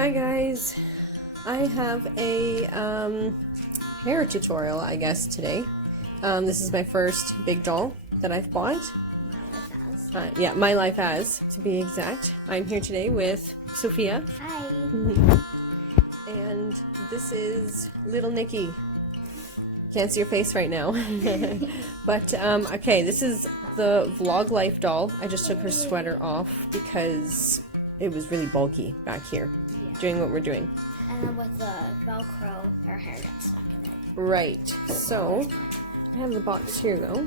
Hi guys, I have a hair tutorial I guess today. This is my first big doll that I've bought. Yeah, My Life As to be exact. I'm here today with Sophia. Hi. And this is little Nikki. Can't see your face right now. But okay, this is the Vlog Life doll. I just took her sweater off because it was really bulky back here doing what we're doing. And then with the Velcro, her hair gets stuck in it. Right. So I have the box here though.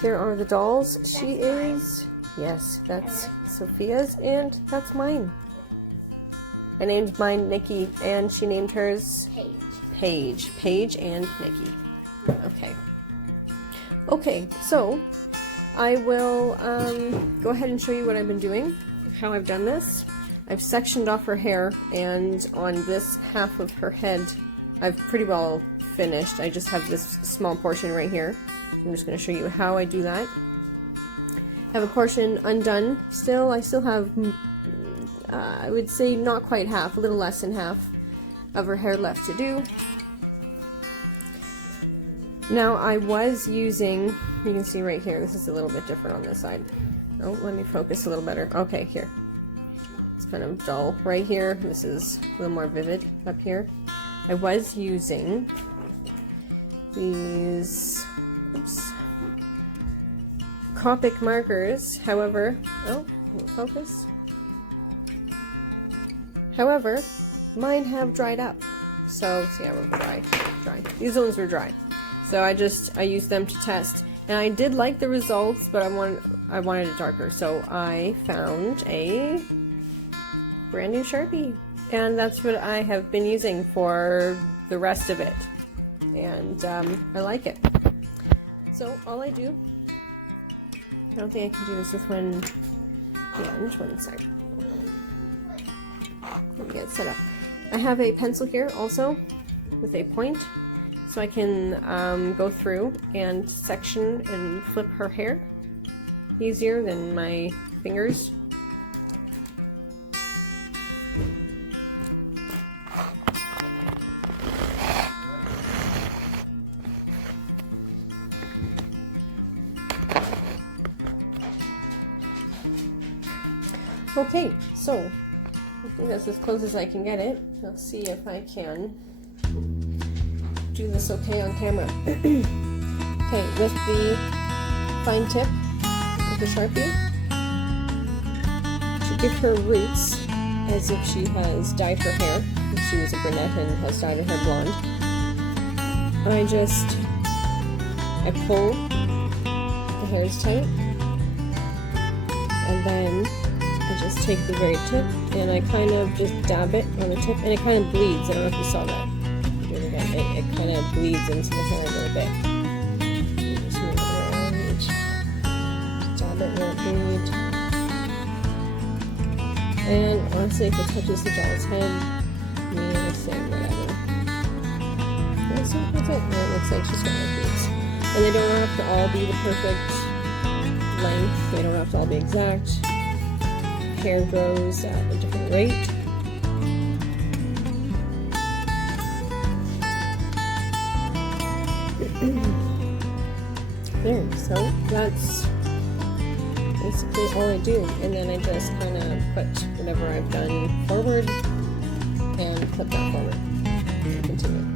There are the dolls. She is yes, that's Sophia's and that's mine. I named mine Nikki and she named hers Paige. Paige and Nikki. Okay, so I will go ahead and show you what I've been doing, how I've done this. I've sectioned off her hair, and on this half of her head I've pretty well finished. I just have this small portion right here. I'm just going to show you how I do that. I have a portion undone still. I still have I would say not quite half, a little less than half of her hair left to do. Now I was using, you can see right here, this is a little bit different on this side. Oh, let me focus a little better. Okay, here. It's kind of dull right here. This is a little more vivid up here. I was using these, Copic markers. However, oh, can you focus? However, mine have dried up. So, yeah, we're dry. These ones were dry. So I used them to test. And I did like the results, but I wanted it darker. So I found a brand new Sharpie. And that's what I have been using for the rest of it. And I like it. So all I do, I don't think I can do this with one hand. One sec. Let me get it set up. I have a pencil here also with a point. So I can go through and section and flip her hair easier than my fingers. Okay, so I think that's as close as I can get it. Let's see if I can do this okay on camera. Okay, with the fine tip of the Sharpie, to give her roots as if she has dyed her hair, if she was a brunette and has dyed her hair blonde. I pull the hairs tight, and then I just take the very tip and I kind of just dab it on the tip, and it kind of bleeds. I don't know if you saw that. It kind of bleeds into the hair a little bit. Just move it around. Dab it, let it bleed. And honestly, if it touches the doll's head, I say whatever. That's it. Well, it looks like she's got my roots. And they don't have to all be the perfect length. They don't have to all be exact. Hair grows at a different rate. There, so that's basically all I do, and then I just kind of put whatever I've done forward and flip that forward and continue.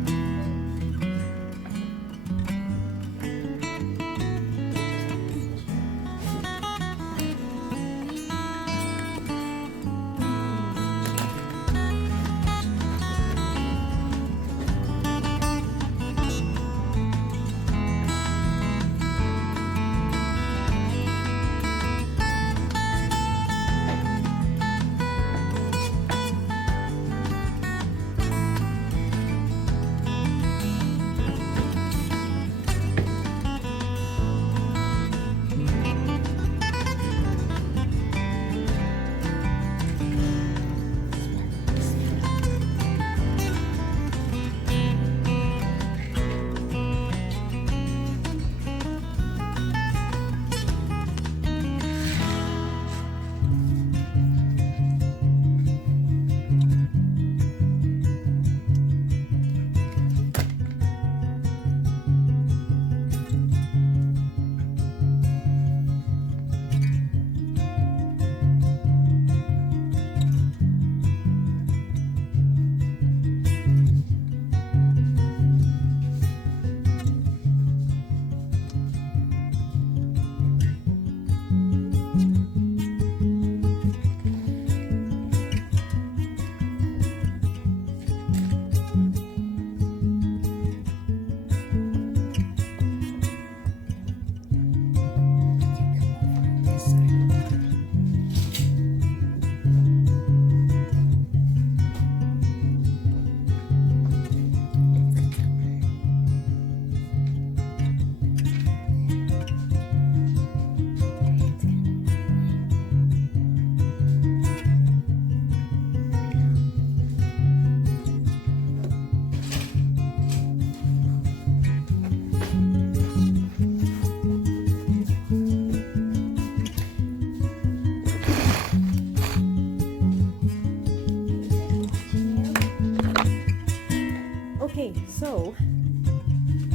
Okay, so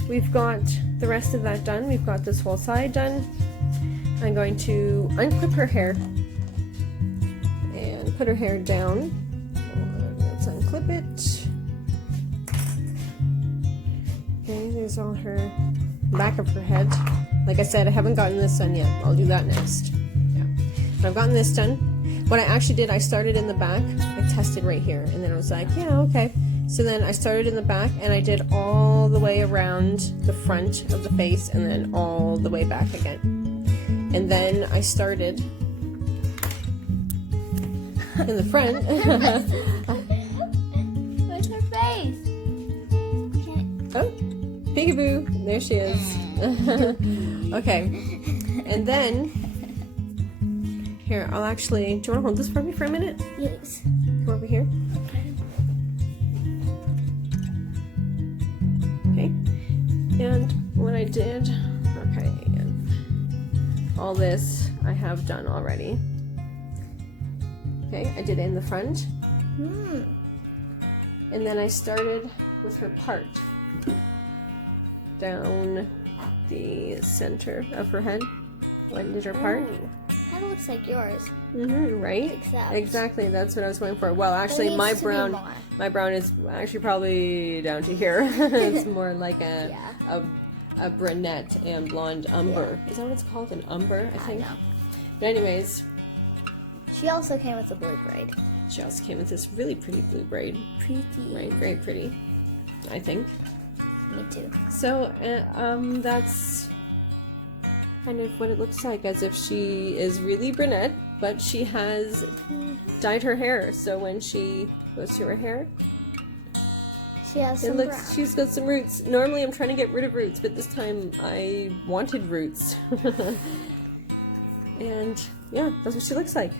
we've got the rest of that done. We've got this whole side done. I'm going to unclip her hair and put her hair down. Let's unclip it. Okay, there's all her back of her head. Like I said, I haven't gotten this done yet. I'll do that next. Yeah, but I've gotten this done. What I actually did, I started in the back. I tested right here, and then I was like, yeah, okay. So then I started in the back, and I did all the way around the front of the face, and then all the way back again. And then I started in the front. Where's her face? Oh, peekaboo. There she is. Okay. And then, here, I'll actually, do you want to hold this for me for a minute? Yes. Come over here. Okay. And what I did, okay, and all this I have done already. Okay, I did it in the front. And then I started with her part down the center of her head. When did her part? Kind of looks like yours. Right? Except Exactly, that's what I was going for. Well, actually, my brown is actually probably down to here. It's more like a brunette and blonde umber. Yeah. Is that what it's called? An umber, I think. But anyways, she also came with a blue braid. She also came with this really pretty blue braid. Pretty. Right, very pretty, I think. Me too. So, that's kind of what it looks like, as if she is really brunette, but she has dyed her hair. So when she goes to her hair, she has some brown. She's got some roots. Normally I'm trying to get rid of roots, but this time I wanted roots. And yeah, that's what she looks like.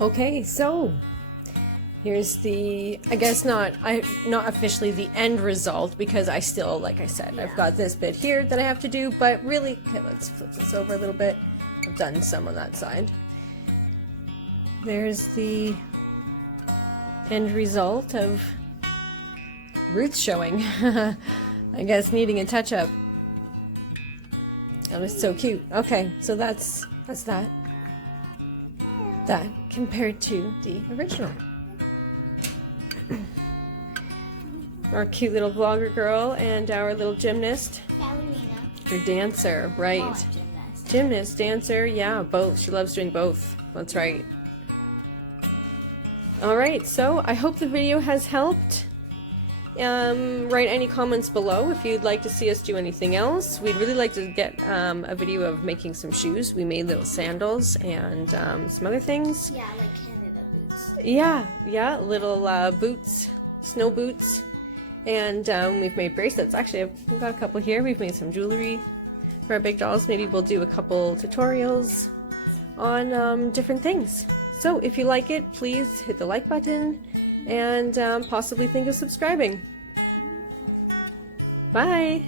Okay, so here's the, I guess not officially the end result, because I still, like I said, I've got this bit here that I have to do, but really, okay, let's flip this over a little bit. I've done some on that side. There's the end result of roots showing. I guess needing a touch-up. That was so cute. Okay, so that's that. That compared to the original. Our cute little vlogger girl and our little gymnast. Ballerina. Or dancer, right. Oh, gymnast. Gymnast, dancer, yeah, both. She loves doing both. That's right. Alright, so I hope the video has helped. Write any comments below if you'd like to see us do anything else. We'd really like to get a video of making some shoes. We made little sandals and some other things. Yeah, like Canada boots. Yeah, little boots, snow boots. And we've made bracelets. Actually, I've got a couple here. We've made some jewelry for our big dolls. Maybe we'll do a couple tutorials on different things. So if you like it, please hit the like button and possibly think of subscribing. Bye!